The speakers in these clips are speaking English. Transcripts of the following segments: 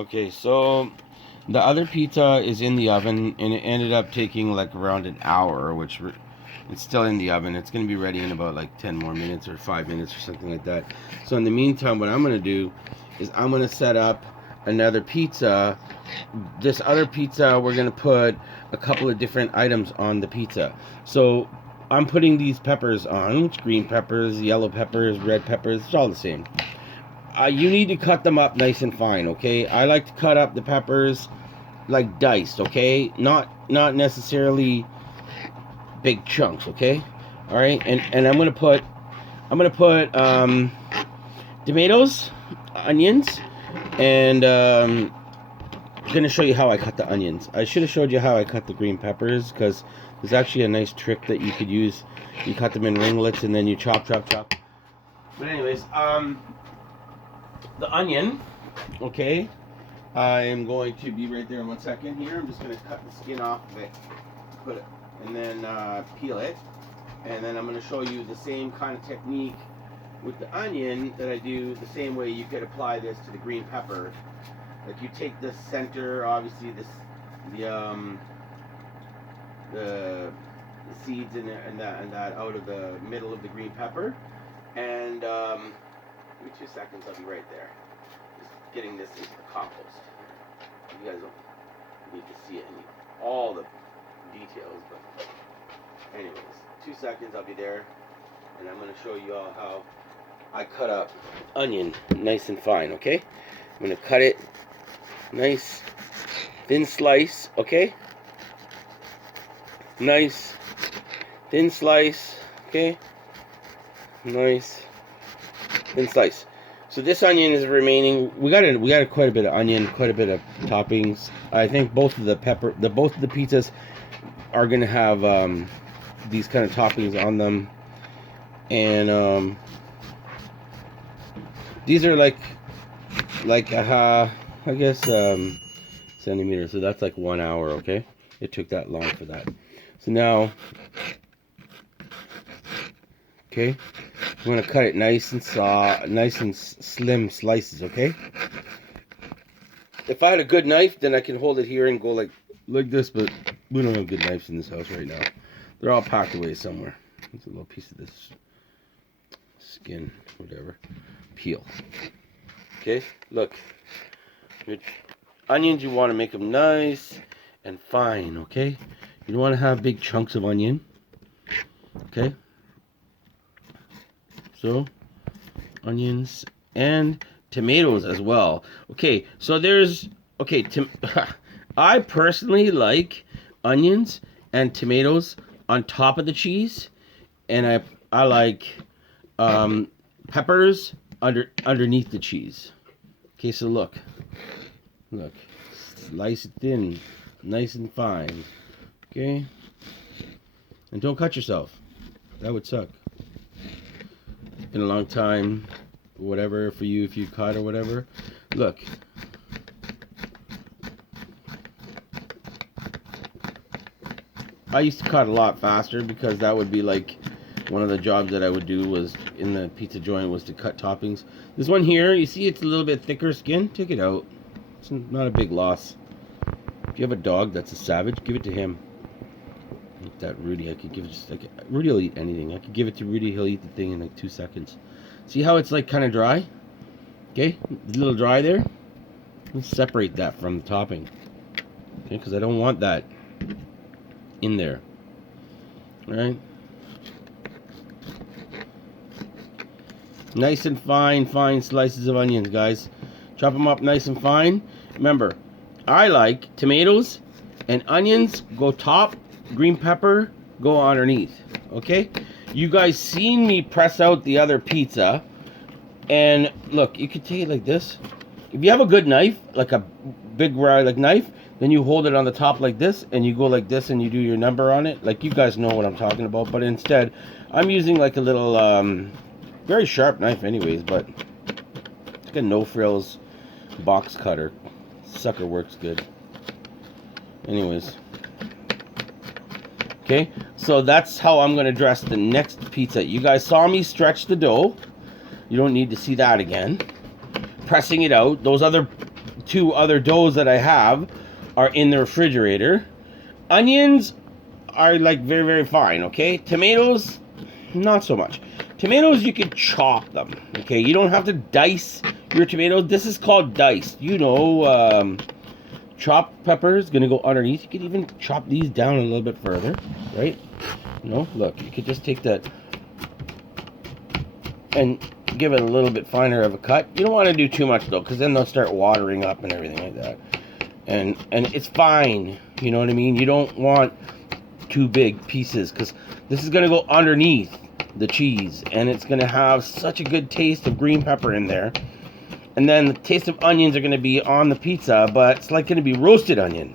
Okay, so the other pizza is in the oven, and it ended up taking like around an hour, which it's still in the oven. It's going to be ready in about like 10 more minutes or 5 minutes or something like that. So in the meantime, what I'm going to do is I'm going to set up another pizza. This other pizza, we're going to put a couple of different items on the pizza. So I'm putting these peppers on, green peppers, yellow peppers, red peppers. It's all the same. You need to cut them up nice and fine, okay? I like to cut up the peppers like diced, okay? Not necessarily big chunks, okay? All right, and I'm gonna put tomatoes, onions, and I'm gonna show you how I cut the onions. I should have showed you how I cut the green peppers because there's actually a nice trick that you could use. You cut them in ringlets and then you chop. But anyways, the onion, okay, I am going to be right there in 1 second here. I'm just going to cut the skin off of it, put it, and then peel it. And then I'm going to show you the same kind of technique with the onion that I do the same way you could apply this to the green pepper. Like you take the center, obviously the seeds and that out of the middle of the green pepper, and give me 2 seconds, I'll be right there. Just getting this into the compost. You guys don't need to see it in all the details, but anyways, 2 seconds, I'll be there, and I'm going to show you all how I cut up onion nice and fine, okay? I'm going to cut it nice, thin slice, okay? Nice, thin slice, okay? Nice, thin slice. So this onion is remaining. We got quite a bit of onion, quite a bit of toppings. I think both of the pizzas are gonna have these kind of toppings on them, and these are like I guess centimeters. So that's like 1 hour. Okay, it took that long for that. So now, okay, I'm gonna cut it nice and slim slices. Okay. If I had a good knife, then I can hold it here and go like this. But we don't have good knives in this house right now. They're all packed away somewhere. There's a little piece of this skin, whatever. Peel. Okay. Look. Your onions, you want to make them nice and fine. Okay. You don't want to have big chunks of onion. Okay. So, onions and tomatoes as well. Okay, so I personally like onions and tomatoes on top of the cheese, and I like peppers underneath the cheese. Okay, so look, slice it thin, nice and fine. Okay, and don't cut yourself. That would suck. Been a long time, whatever for you if you cut or whatever. Look, I used to cut a lot faster because that would be like one of the jobs that I would do was in the pizza joint was to cut toppings. This one here, you see it's a little bit thicker skin. Take it out. It's not a big loss. If you have a dog that's a savage, give it to him. Like that Rudy, I could give it just like Rudy will eat anything. I could give it to Rudy, he'll eat the thing in like 2 seconds. See how it's like kind of dry? Okay, it's a little dry there. Let's separate that from the topping. Okay, because I don't want that in there. All right. Nice and fine slices of onions, guys. Chop them up nice and fine. Remember, I like tomatoes and onions go top. Green pepper go underneath. Okay, you guys seen me press out the other pizza, and look, you can take it like this. If you have a good knife, like a big like knife, then you hold it on the top like this, and you go like this, and you do your number on it. Like you guys know what I'm talking about, but instead, I'm using like a little very sharp knife, anyways. But it's like a no frills box cutter. Sucker works good. Anyways. Okay, so that's how I'm going to dress the next pizza. You guys saw me stretch the dough. You don't need to see that again. Pressing it out. Those other two other doughs that I have are in the refrigerator. Onions are like very, very fine, okay? Tomatoes, not so much. Tomatoes, you can chop them, okay? You don't have to dice your tomatoes. This is called diced. You know, chopped peppers gonna go underneath. You could even chop these down a little bit further, right? You know, look, you could just take that and give it a little bit finer of a cut. You don't want to do too much though, because then they'll start watering up and everything like that. And it's fine, you know what I mean? You don't want too big pieces, because this is gonna go underneath the cheese, and it's gonna have such a good taste of green pepper in there. And then the taste of onions are gonna be on the pizza, but it's like gonna be roasted onion.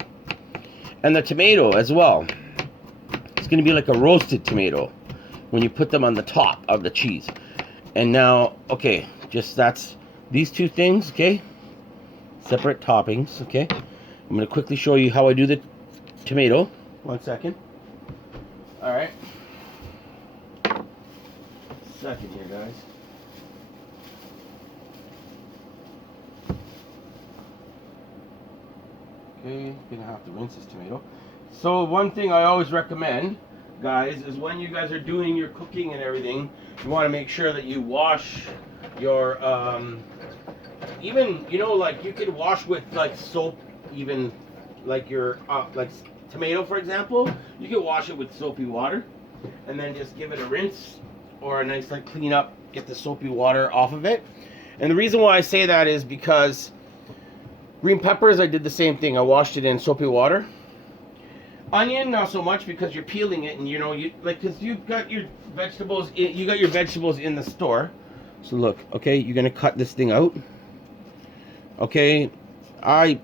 And the tomato as well. It's gonna be like a roasted tomato when you put them on the top of the cheese. And now, okay, just that's these two things, okay? Separate toppings, okay? I'm gonna quickly show you how I do the tomato. 1 second. All right. Second here, guys. Okay, gonna have to rinse this tomato. So one thing I always recommend, guys, is when you guys are doing your cooking and everything, you want to make sure that you wash your even, you know, like you could wash with like soap, even like your like tomato, for example. You can wash it with soapy water and then just give it a rinse or a nice like clean up, get the soapy water off of it. And the reason why I say that is because green peppers, I did the same thing. I washed it in soapy water. Onion, not so much, because you're peeling it, and you know, you like, because you've got your vegetables. You got your vegetables in the store. So look, okay, you're gonna cut this thing out. Okay, I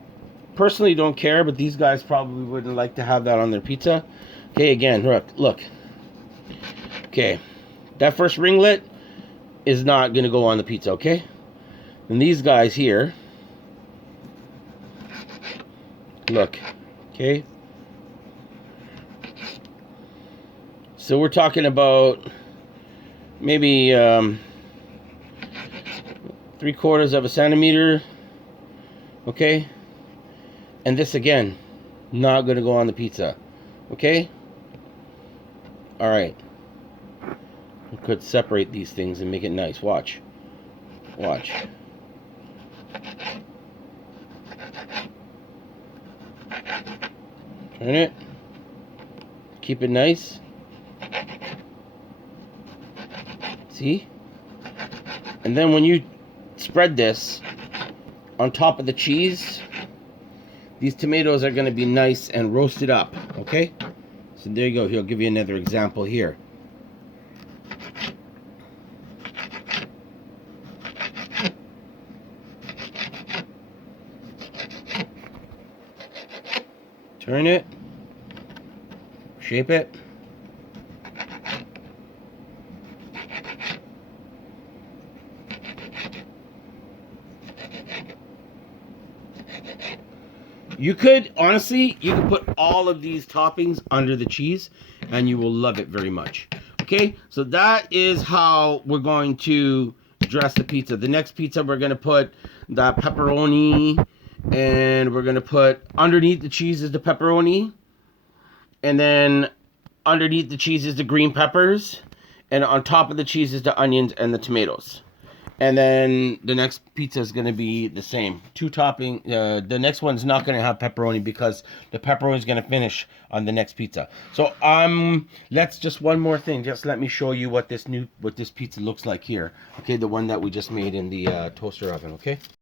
personally don't care, but these guys probably wouldn't like to have that on their pizza. Okay, again, look. Okay, that first ringlet is not gonna go on the pizza. Okay, and these guys here, look, okay. So we're talking about maybe 3/4 of a centimeter, okay? And this again, not gonna go on the pizza, okay? All right. We could separate these things and make it nice. Watch. Watch. Turn it. Keep it nice. See? And then when you spread this on top of the cheese, these tomatoes are going to be nice and roasted up, okay? So there you go. He'll give you another example here. Turn it. Shape it. You could, honestly, you could put all of these toppings under the cheese and you will love it very much. Okay, so that is how we're going to dress the pizza. The next pizza, we're going to put the pepperoni, and we're going to put underneath the cheese is the pepperoni, and then underneath the cheese is the green peppers, and on top of the cheese is the onions and the tomatoes. And then the next pizza is going to be the same. Two topping. The next one's not going to have pepperoni because the pepperoni is going to finish on the next pizza. So let's just one more thing. Just let me show you what this pizza looks like here. Okay, the one that we just made in the toaster oven. Okay.